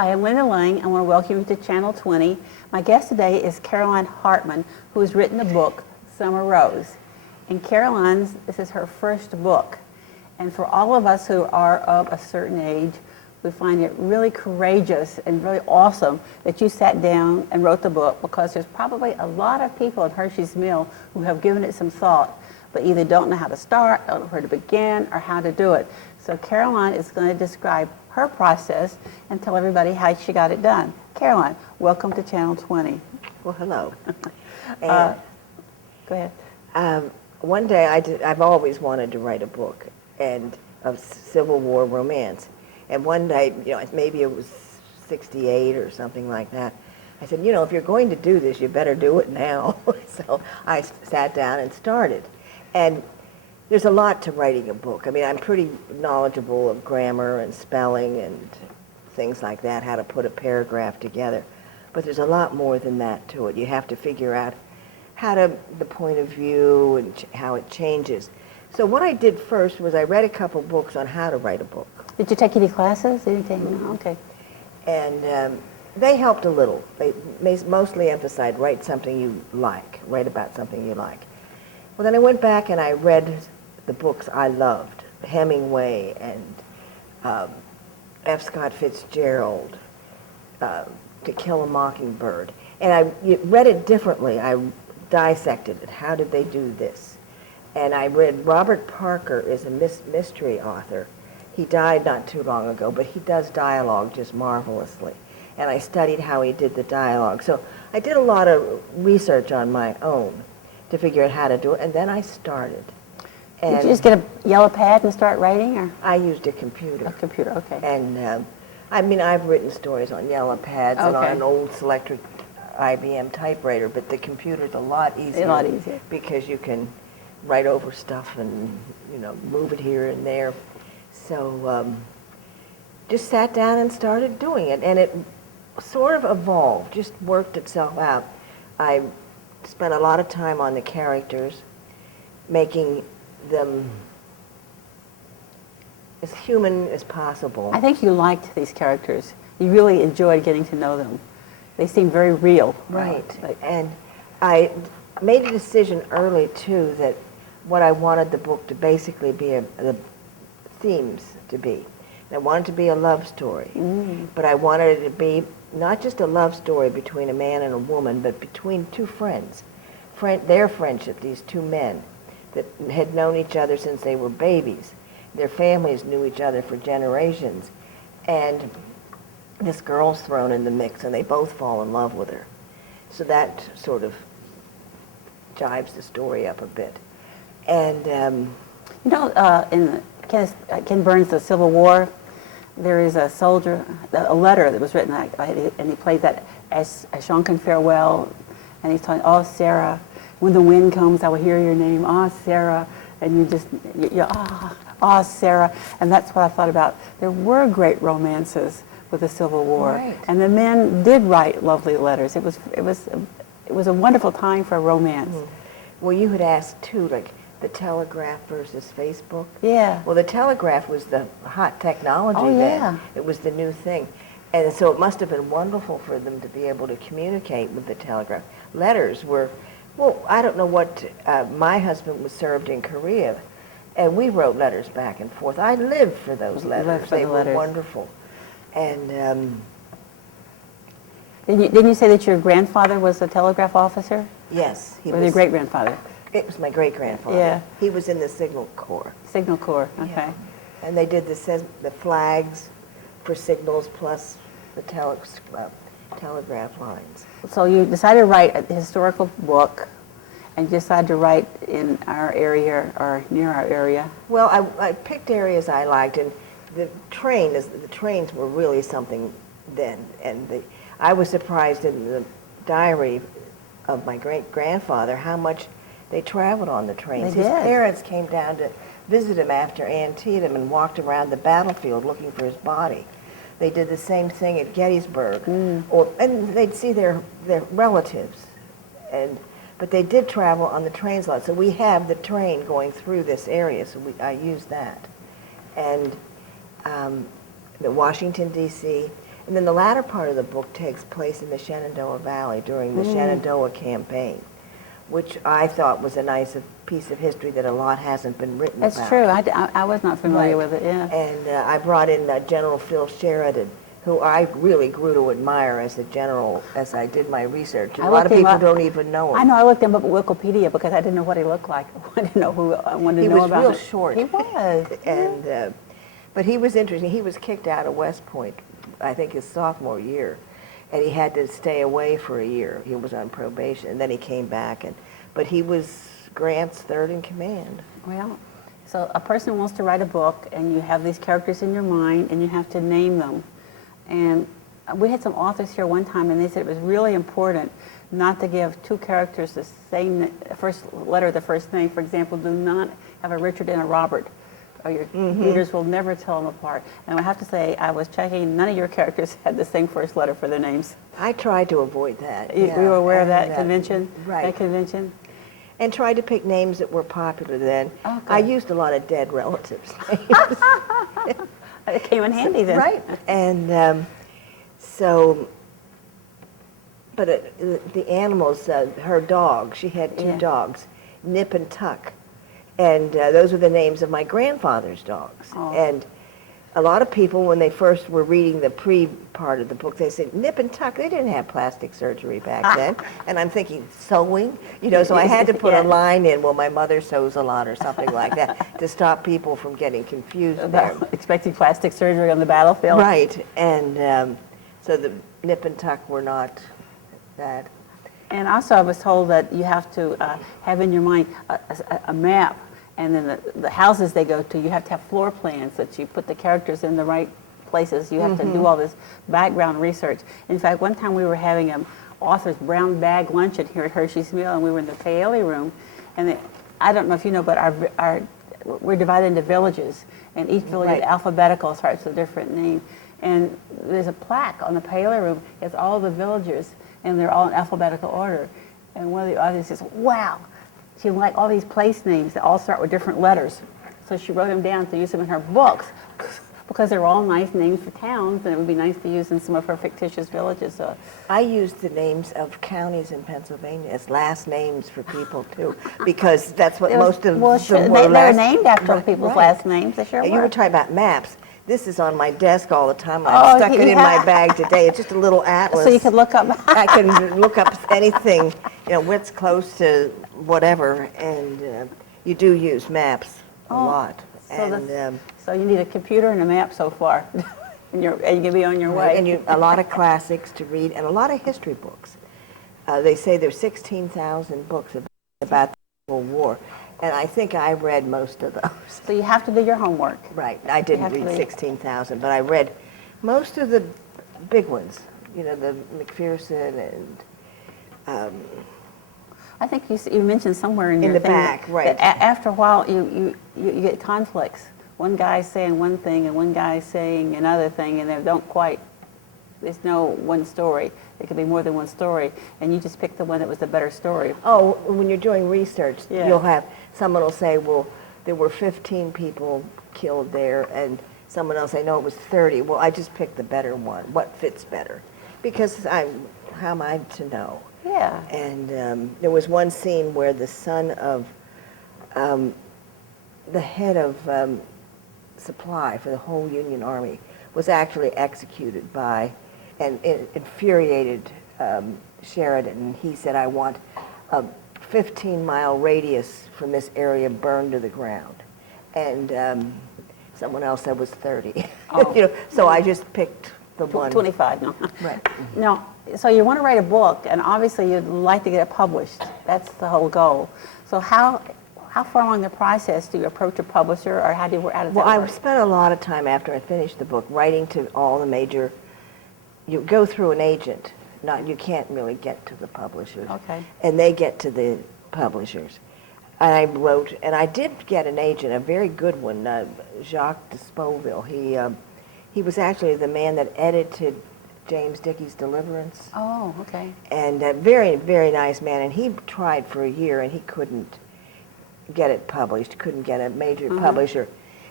Hi, I'm Linda Lang. I want to welcome you to Channel 20. My guest today is Caroline Hartman, who has written the book, Summer Rose. And Caroline's, this is her first book. And for all of us who are of a certain age, we find it really courageous and really awesome that you sat down and wrote the book, because there's probably a lot of people at Hershey's Mill who have given it some thought, but either don't know how to start, don't know where to begin, or how to do it. So Caroline is going to describe her process and tell everybody how she got it done. Caroline, welcome to Channel 20. Well, hello. Go ahead. One day, I've always wanted to write a book and of Civil War romance. And one day, maybe it was 68 or something like that, I said, if you're going to do this, you better do it now. So I sat down and started. And there's a lot to writing a book. I mean, I'm pretty knowledgeable of grammar and spelling and things like that, how to put a paragraph together. But there's a lot more than that to it. You have to figure out the point of view and how it changes. So what I did first was I read a couple books on how to write a book. Did you take any classes? Anything? Mm-hmm. Okay. And they helped a little. They mostly emphasized write something you like, write about something you like. Well, then I went back and I read the books I loved, Hemingway and F. Scott Fitzgerald, To Kill a Mockingbird. And I read it differently. I dissected it. How did they do this? And I read Robert Parker is a mystery author. He died not too long ago, but he does dialogue just marvelously. And I studied how he did the dialogue. So I did a lot of research on my own to figure out how to do it, and then I started. And did you just get a yellow pad and start writing, or? I used a computer. A computer, okay. And I've written stories on yellow pads and on an old Selectric IBM typewriter, but the computer's a lot easier. A lot easier. Because you can write over stuff and, move it here and there. So just sat down and started doing it, and it sort of evolved, just worked itself out. I spent a lot of time on the characters, making them as human as possible. I think you liked these characters. You really enjoyed getting to know them. They seemed very real. Right. And I made a decision early, too, that what I wanted the book to basically be, the themes to be. And I wanted it to be a love story. But I wanted it to be not just a love story between a man and a woman, but between two friends. Their friendship, these two men that had known each other since they were babies. Their families knew each other for generations. And this girl's thrown in the mix, and they both fall in love with her. So that sort of jives the story up a bit. And in Ken Burns' The Civil War, there is a soldier, a letter that was written, and he plays that as Shankan farewell, and he's talking, "Oh, Sarah, when the wind comes, I will hear your name, ah, Sarah," and you Sarah, and that's what I thought about. There were great romances with the Civil War, right. And the men did write lovely letters. It was a wonderful time for romance. Well, you had asked too, like the telegraph versus Facebook. Yeah. Well, the telegraph was the hot technology then. Yeah. It was the new thing. And so it must have been wonderful for them to be able to communicate with the telegraph. Letters were, well, I don't know what, my husband was served in Korea, and we wrote letters back and forth. I lived for those letters. They were wonderful. And Didn't you say that your grandfather was a telegraph officer? yes. Or your great-grandfather? It was my great-grandfather. Yeah. He was in the Signal Corps. Signal Corps, okay. Yeah. And they did the flags for signals plus the telegraph lines. So you decided to write a historical book, and decided to write in our area or near our area. Well, I picked areas I liked, and the trains were really something then. And I was surprised in the diary of my great-grandfather how much they traveled on the trains. His parents came down to visit him after Antietam and walked around the battlefield looking for his body. They did the same thing at Gettysburg, and they'd see their relatives, but they did travel on the trains a lot. So we have the train going through this area, so I used that. And the Washington, D.C., And then the latter part of the book takes place in the Shenandoah Valley during the Shenandoah campaign, which I thought was a nice piece of history that a lot hasn't been written about. That's true. I was not familiar with it, yeah. And I brought in General Phil Sheridan, who I really grew to admire as a general as I did my research. A lot of people don't even know him. I know, I looked him up at Wikipedia because I didn't know what he looked like. I wanted to know who I wanted to know about him. He was real short. He was. And, but he was interesting. He was kicked out of West Point, I think his sophomore year, and he had to stay away for a year. He was on probation, and then he came back. But he was Grant's third in command. Well, so a person wants to write a book, and you have these characters in your mind, and you have to name them. And we had some authors here one time, and they said it was really important not to give two characters the same first letter of the first name. For example, do not have a Richard and a Robert, or your readers will never tell them apart. And I have to say, I was checking, none of your characters had the same first letter for their names. I tried to avoid that. You were aware of that convention? Right. That convention? And tried to pick names that were popular then. Okay. I used a lot of dead relatives' names. It came in handy then. Right. And but the animals, her dog, she had two dogs, Nip and Tuck. And those were the names of my grandfather's dogs. Oh. And a lot of people, when they first were reading the pre-part of the book, they said, Nip and Tuck, they didn't have plastic surgery back then. And I'm thinking, sewing? You know, so I had to put a line in, well, my mother sews a lot or something like that, to stop people from getting confused there. Expecting plastic surgery on the battlefield. Right. And so the Nip and Tuck were not that. And also I was told that you have to have in your mind a map, and then the houses they go to, you have to have floor plans that you put the characters in the right places. You have to do all this background research. In fact, one time we were having an author's brown bag luncheon here at Hershey's Mill, and we were in the Paoli room, and I don't know if you know, but we're divided into villages, and each village is alphabetical, starts with a different name. And there's a plaque on the Paoli room. It's all the villagers, and they're all in alphabetical order. And one of the authors says, wow, she liked all these place names that all start with different letters. So she wrote them down to use them in her books because they're all nice names for towns, and it would be nice to use in some of her fictitious villages. So I used the names of counties in Pennsylvania as last names for people, too, because that's what most of them were. They're named after people's last names. They sure were. You were talking about maps. This is on my desk all the time. I stuck it in my bag today. It's just a little atlas. So you could look up. I can look up anything, you know, what's close to whatever, and you do use maps a lot. So you need a computer and a map so far, and you can be on your way. And a lot of classics to read, and a lot of history books. They say there's 16,000 books about the Civil War. And I think I read most of those. So you have to do your homework. Right. I didn't read 16,000, but I read most of the big ones. You know, the McPherson and... I think you mentioned somewhere in your the thing back, right. that after a while you get conflicts. One guy's saying one thing and one guy's saying another thing, and they don't quite... There's no one story. It could be more than one story, and you just pick the one that was the better story. Oh, when you're doing research, you'll have, someone will say, well, there were 15 people killed there, and someone else say, no, it was 30. Well, I just picked the better one. What fits better? Because how am I to know? Yeah. And there was one scene where the son of the head of supply for the whole Union Army was actually executed by and infuriated Sheridan. And he said, I want a 15-mile radius from this area burned to the ground. And someone else said was 30. Oh. You know, so I just picked the one. 25, no. Right. No, so you want to write a book, and obviously you'd like to get it published. That's the whole goal. So how far along the process do you approach a publisher, or how does that work? I spent a lot of time after I finished the book writing to all the major. You go through an agent. You can't really get to the publishers. Okay. And they get to the publishers. I wrote, and I did get an agent, a very good one, Jacques de Spoville. He was actually the man that edited James Dickey's Deliverance. Oh, okay. And a very, very nice man. And he tried for a year, and he couldn't get it published, couldn't get a major publisher.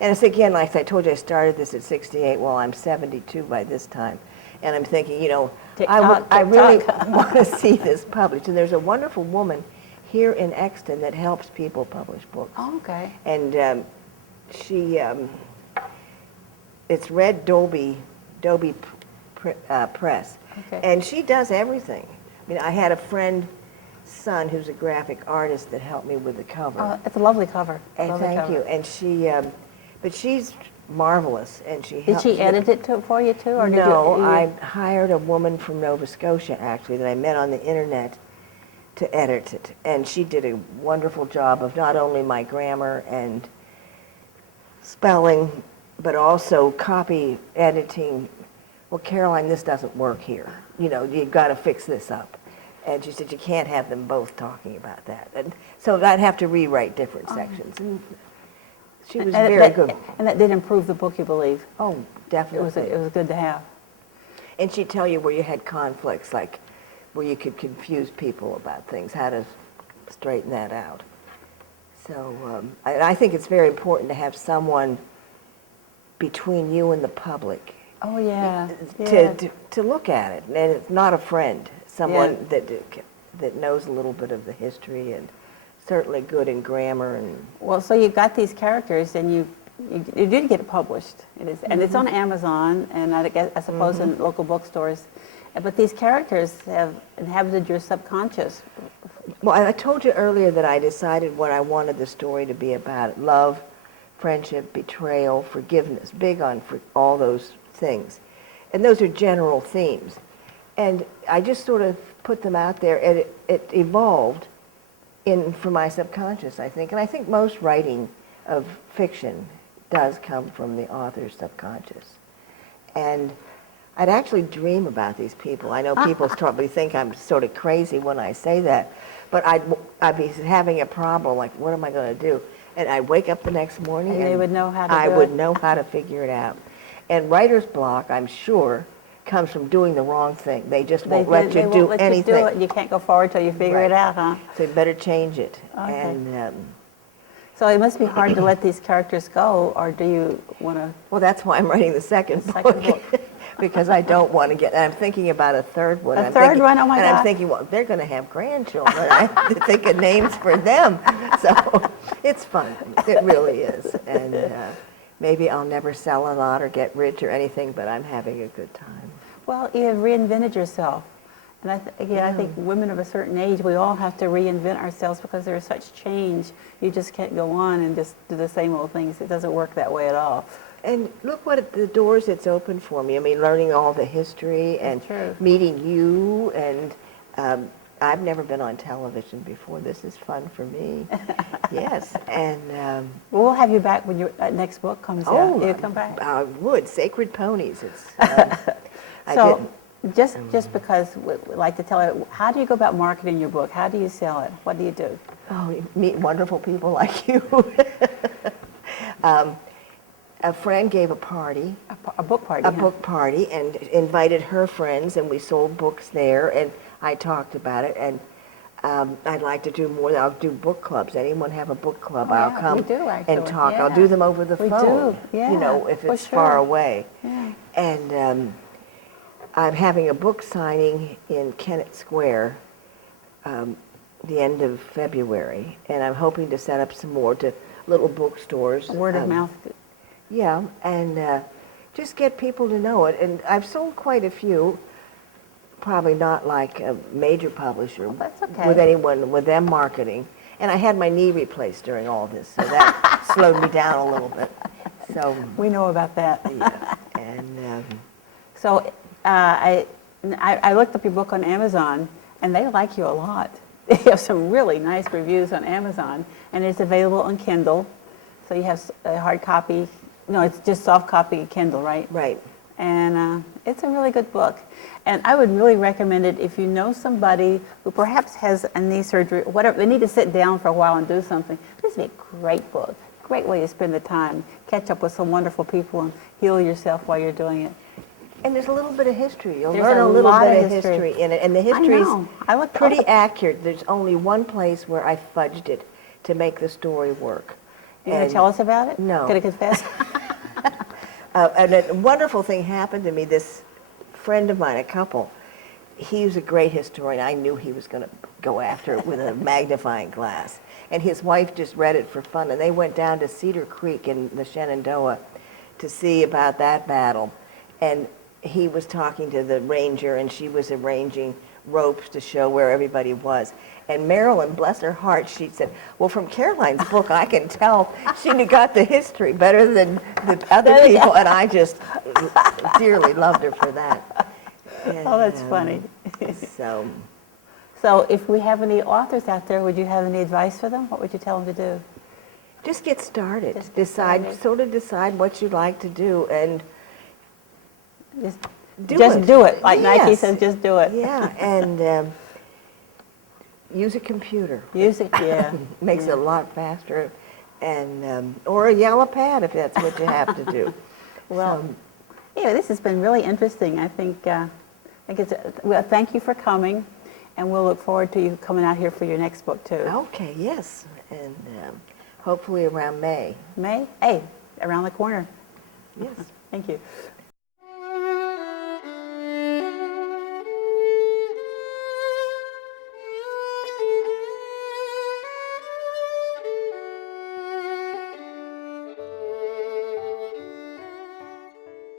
And it's again, like I told you, I started this at 68. Well, I'm 72 by this time. And I'm thinking, you know, TikTok, I really TikTok. want to see this published. And there's a wonderful woman here in Exton that helps people publish books. Oh, okay. And she, it's Red Dolby Press. Okay. And she does everything. I mean, I had a friend's son who's a graphic artist that helped me with the cover. Oh, it's a lovely cover. And Lovely thank cover. you. And she, but she's marvelous, and she Did helps she me. edit it for you too, or did No, you? I hired a woman from Nova Scotia, actually, that I met on the internet to edit it. And she did a wonderful job of not only my grammar and spelling, but also copy editing. Well, Caroline, this doesn't work here. You know, you've got to fix this up. And she said, you can't have them both talking about that. And so I'd have to rewrite different sections. And she was very good. And that did improve the book, you believe? Oh, It definitely. was good to have. And she'd tell you where you had conflicts, like where you could confuse people about things, how to straighten that out. So I think it's very important to have someone between you and the public Oh, yeah. Yeah. to look at it. And it's not a friend, someone that knows a little bit of the history and certainly good in grammar. And Well, so you've got these characters, and you did get it published. It is, and it's on Amazon, and I suppose in local bookstores. But these characters have inhabited your subconscious. well, I told you earlier that I decided what I wanted the story to be about: love, friendship, betrayal, forgiveness. Big on all those things, and those are general themes. And I just sort of put them out there, and it evolved from my subconscious, I think. And I think most writing of fiction does come from the author's subconscious. And I'd actually dream about these people. I know people probably think I'm sort of crazy when I say that, but I'd be having a problem, like, what am I going to do? And I'd wake up the next morning And they would know how to I do would it. know how to figure it out. And writer's block, I'm sure, comes from doing the wrong thing. They just won't let you won't do let anything. You do it. You can't go forward till you figure Right. it out, huh? So you better change it. Okay. And So it must be hard to let these characters go, or do you want to? well, that's why I'm writing the second Second book. Because I don't want to get, and I'm thinking about a third one. A third one? Oh, my and God. I'm thinking, well, they're going to have grandchildren. I have to think of names for them. So it's fun. It really is. And maybe I'll never sell a lot or get rich or anything, but I'm having a good time. Well, you have reinvented yourself. And I think women of a certain age, we all have to reinvent ourselves because there's such change. You just can't go on and just do the same old things. It doesn't work that way at all. And look what the doors it's opened for me. I mean, learning all the history and True. meeting you. And I've never been on television before. This is fun for me. Yes. And Well, we'll have you back when your next book comes out. You come back. I would. Sacred Ponies. It's. I So, didn't. just because we like to tell it, how do you go about marketing your book? How do you sell it? What do you do? Oh, you meet wonderful people like you. A friend gave a party. A book party. A huh? book party, and invited her friends, and we sold books there, and I talked about it, and I'd like to do more. I'll do book clubs. Anyone have a book club? Oh, I'll yeah, come we do, actually. and talk. I'll Yeah. do them over the We phone. do, yeah, You know, if for it's far sure. away. Yeah. And I'm having a book signing in Kennett Square the end of February, and I'm hoping to set up some more to little bookstores. Word of mouth. Yeah, and just get people to know it. And I've sold quite a few, probably not like a major publisher. Oh, that's okay. With them marketing. And I had my knee replaced during all this, so that slowed me down a little bit. So, We know about that. yeah. And So I looked up your book on Amazon, and they like you a lot. They have some really nice reviews on Amazon, and it's available on Kindle. So you have a hard copy. No, it's just soft copy Kindle, right? right. And it's a really good book. And I would really recommend it if you know somebody who perhaps has a knee surgery, whatever, they need to sit down for a while and do something. This would be a great book. Great way to spend the time. Catch up with some wonderful people and heal yourself while you're doing it. And there's a little bit of history. You'll There's learn a a little lot bit of of history in it. And the history is I looked pretty up. accurate. There's only one place where I fudged it to make the story work. You want to tell us about it? No. Can I confess? And a wonderful thing happened to me this friend of mine, a couple, he was a great historian. I knew he was going to go after it with a magnifying glass. And his wife just read it for fun, and they went down to Cedar Creek in the Shenandoah to see about that battle. And he was talking to the ranger, and she was arranging ropes to show where everybody was. And Marilyn, bless her heart, she said, well, from Caroline's book, I can tell she got the history better than the other people, and I just dearly loved her for that. And, Oh, that's funny. So if we have any authors out there, would you have any advice for them? What would you tell them to do? just get started. Just get started. Sort of decide what you'd like to do, and Just do do it. Like Nike Yes. says, just do it. Yeah, and use a computer. Use it, yeah. Makes it a lot faster, and or a yellow pad if that's what you have to do. Well, yeah, this has been really interesting. I think it's. Well, thank you for coming, and we'll look forward to you coming out here for your next book too. Okay, yes, and hopefully around May. May? Hey, around the corner. Yes. Thank you.